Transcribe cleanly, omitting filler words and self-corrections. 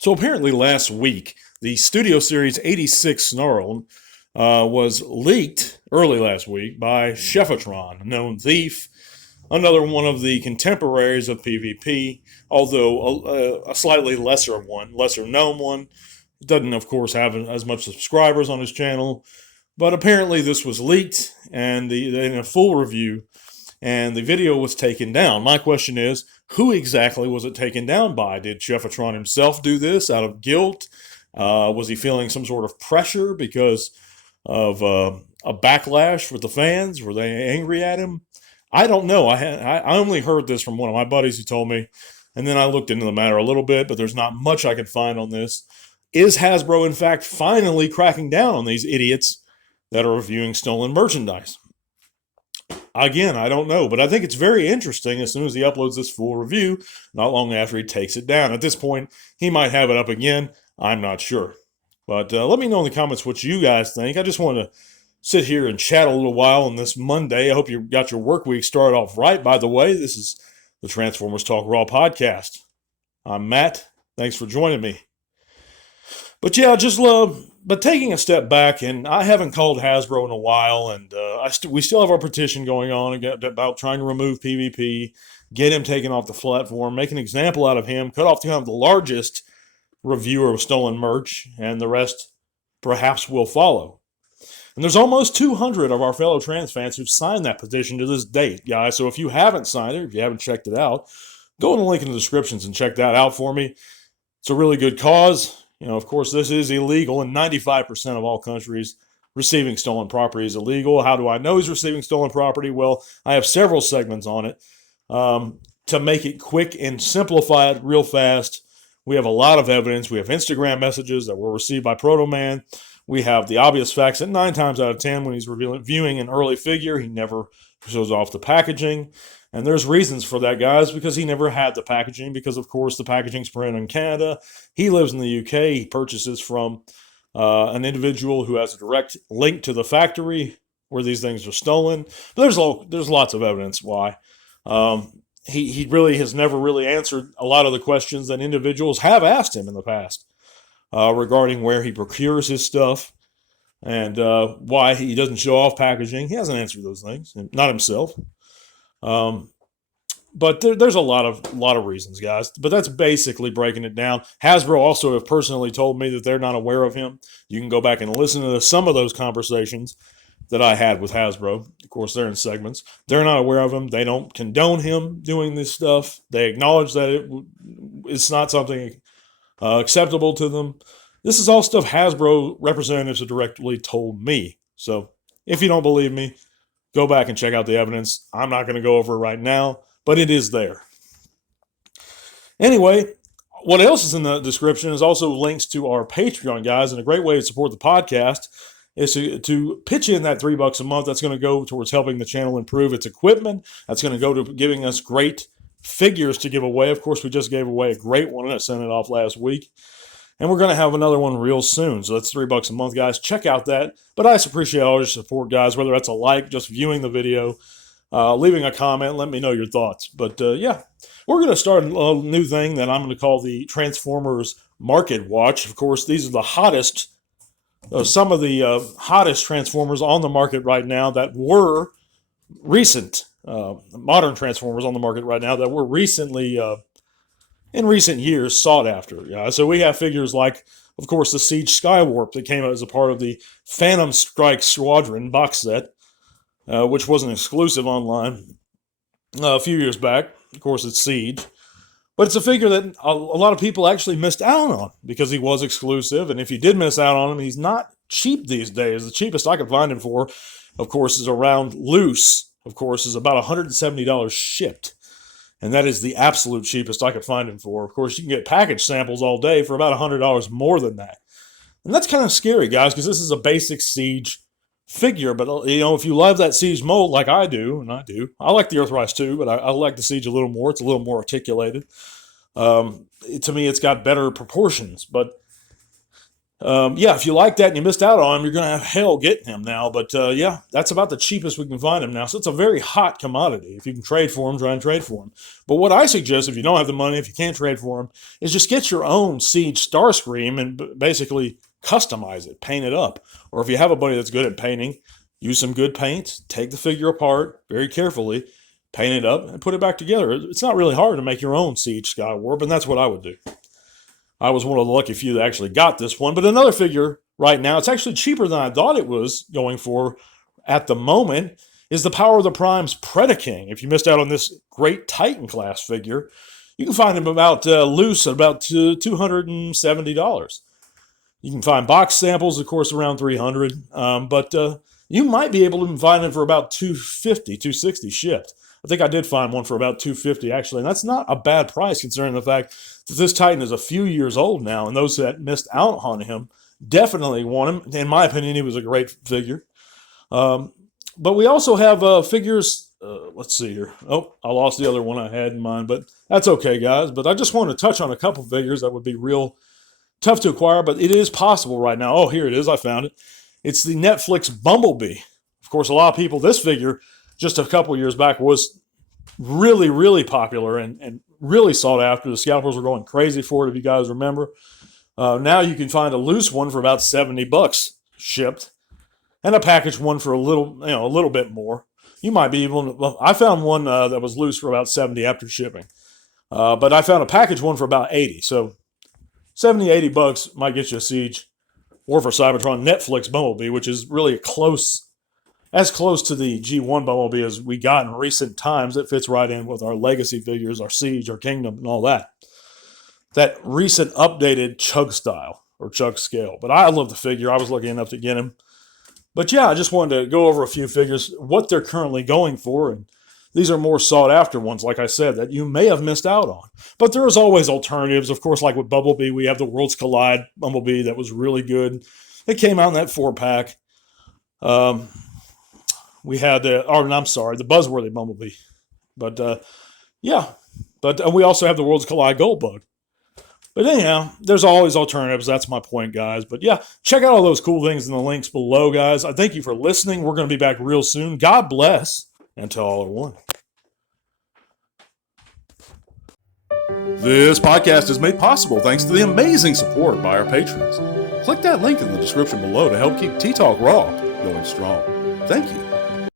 So apparently last week, the Studio Series 86 Snarl was leaked early last week by Chefotron, a known thief, another one of the contemporaries of PvP, although a slightly lesser one, lesser known one. Doesn't, of course, have as much subscribers on his channel, but apparently this was leaked and in a full review, and the video was taken down. My question is, who exactly was it taken down by? Did Chefotron himself do this out of guilt? Was he feeling some sort of pressure because of a backlash with the fans? Were they angry at him? I don't know. I only heard this from one of my buddies who told me, and then I looked into the matter a little bit, but there's not much I could find on this. Is Hasbro, in fact, finally cracking down on these idiots that are reviewing stolen merchandise? Again, I don't know, but I think it's very interesting as soon as he uploads this full review, not long after he takes it down. At this point, he might have it up again. I'm not sure. But let me know in the comments what you guys think. I just want to sit here and chat a little while on this Monday. I hope you got your work week started off right. By the way, this is the Transformers Talk Raw podcast. I'm Matt. Thanks for joining me. But yeah, but taking a step back, and I haven't called Hasbro in a while, and we still have our petition going on about trying to remove PvP, get him taken off the platform, make an example out of him, cut off kind of the largest reviewer of stolen merch, and the rest perhaps will follow. And there's almost 200 of our fellow trans fans who've signed that petition to this date, guys. So if you haven't signed it, if you haven't checked it out, go in the link in the descriptions and check that out for me. It's a really good cause. You know, of course, this is illegal in 95% of all countries. Receiving stolen property is illegal. How do I know he's receiving stolen property? Well, I have several segments on it. To make it quick and simplify it real fast, we have a lot of evidence. We have Instagram messages that were received by Proto Man. We have the obvious facts that 9 times out of 10, when he's viewing an early figure, he never shows off the packaging. And there's reasons for that, guys, because he never had the packaging, because, of course, the packaging's printed in Canada. He lives in the UK. He purchases from an individual who has a direct link to the factory where these things are stolen. But there's lots of evidence why. He really has never really answered a lot of the questions that individuals have asked him in the past regarding where he procures his stuff and why he doesn't show off packaging. He hasn't answered those things, not himself. But there's a lot of reasons, guys. But that's basically breaking it down. Hasbro also have personally told me that they're not aware of him. You can go back and listen to some of those conversations that I had with Hasbro. Of course, they're in segments. They're not aware of him. They don't condone him doing this stuff. They acknowledge that it's not something acceptable to them. This is all stuff Hasbro representatives have directly told me. So if you don't believe me, go back and check out the evidence. I'm not going to go over it right now, but it is there. Anyway, what else is in the description is also links to our Patreon, guys, and a great way to support the podcast is to pitch in that $3 a month. That's going to go towards helping the channel improve its equipment. That's going to go to giving us great figures to give away. Of course, we just gave away a great one. I sent it off last week. And we're going to have another one real soon. So that's $3 a month, guys. Check out that. But I appreciate all your support, guys, whether that's a like, just viewing the video, leaving a comment. Let me know your thoughts. But, yeah, we're going to start a new thing that I'm going to call the Transformers Market Watch. Of course, these are the hottest, some of the hottest Transformers on the market right now that were recent, modern Transformers on the market right now that were recently in recent years sought after. Yeah. So we have figures like, of course, the Siege Skywarp that came out as a part of the Phantom Strike Squadron box set, which was an exclusive online a few years back. Of course, it's Siege. But it's a figure that a lot of people actually missed out on because he was exclusive. And if you did miss out on him, he's not cheap these days. The cheapest I could find him for, of course, is around loose, of course, is about $170 shipped. And that is the absolute cheapest I could find him for. Of course, you can get package samples all day for about $100 more than that. And that's kind of scary, guys, because this is a basic Siege figure. But, you know, if you love that Siege mold like I do, and I do, I like the Earthrise too, but I like the Siege a little more. It's a little more articulated. To me, it's got better proportions. But Yeah, if you like that and you missed out on him, you're going to have hell getting him now. But yeah, that's about the cheapest we can find him now. So it's a very hot commodity. If you can trade for him, try and trade for him. But what I suggest, if you don't have the money, if you can't trade for him, is just get your own Siege Starscream and basically customize it, paint it up. Or if you have a buddy that's good at painting, use some good paint, take the figure apart very carefully, paint it up, and put it back together. It's not really hard to make your own Siege Skywarp, and that's what I would do. I was one of the lucky few that actually got this one. But another figure right now, it's actually cheaper than I thought it was going for at the moment, is the Power of the Prime's Predaking. If you missed out on this great Titan class figure, you can find him about loose at about $270. You can find box samples, of course, around $300. But you might be able to find him for about $250, $260 shipped. I think I did find one for about $250 actually, and that's not a bad price considering the fact that this Titan is a few years old now, and those that missed out on him definitely want him. In my opinion, he was a great figure. But we also have figures. Let's see here. Oh, I lost the other one I had in mind, but that's okay, guys. But I just want to touch on a couple figures that would be real tough to acquire, but it is possible right now. Oh, here it is. I found it. It's the Netflix Bumblebee. Of course, a lot of people, this figure just a couple years back was really, really popular and really sought after. The scalpers were going crazy for it, if you guys remember. Now you can find a loose one for about $70 shipped, and a packaged one for a little bit more. You might be able to, well, I found one that was loose for about $70 after shipping. But I found a packaged one for about $80. So $70, $80 might get you a Siege or for Cybertron Netflix Bumblebee, which is really as close to the G1 Bumblebee as we got in recent times. It fits right in with our legacy figures, our Siege, our Kingdom, and all that. That recent updated Chug style or Chug scale. But I love the figure. I was lucky enough to get him. But yeah, I just wanted to go over a few figures, what they're currently going for. And these are more sought after ones, like I said, that you may have missed out on. But there is always alternatives. Of course, like with Bumblebee, we have the Worlds Collide Bumblebee that was really good. It came out in that 4-pack. We had the Buzzworthy Bumblebee. But yeah, but we also have the Worlds Collide Goldbug. But anyhow, there's always alternatives. That's my point, guys. But yeah, check out all those cool things in the links below, guys. I thank you for listening. We're going to be back real soon. God bless, and to all are one. This podcast is made possible thanks to the amazing support by our patrons. Click that link in the description below to help keep Tea Talk Raw going strong. Thank you.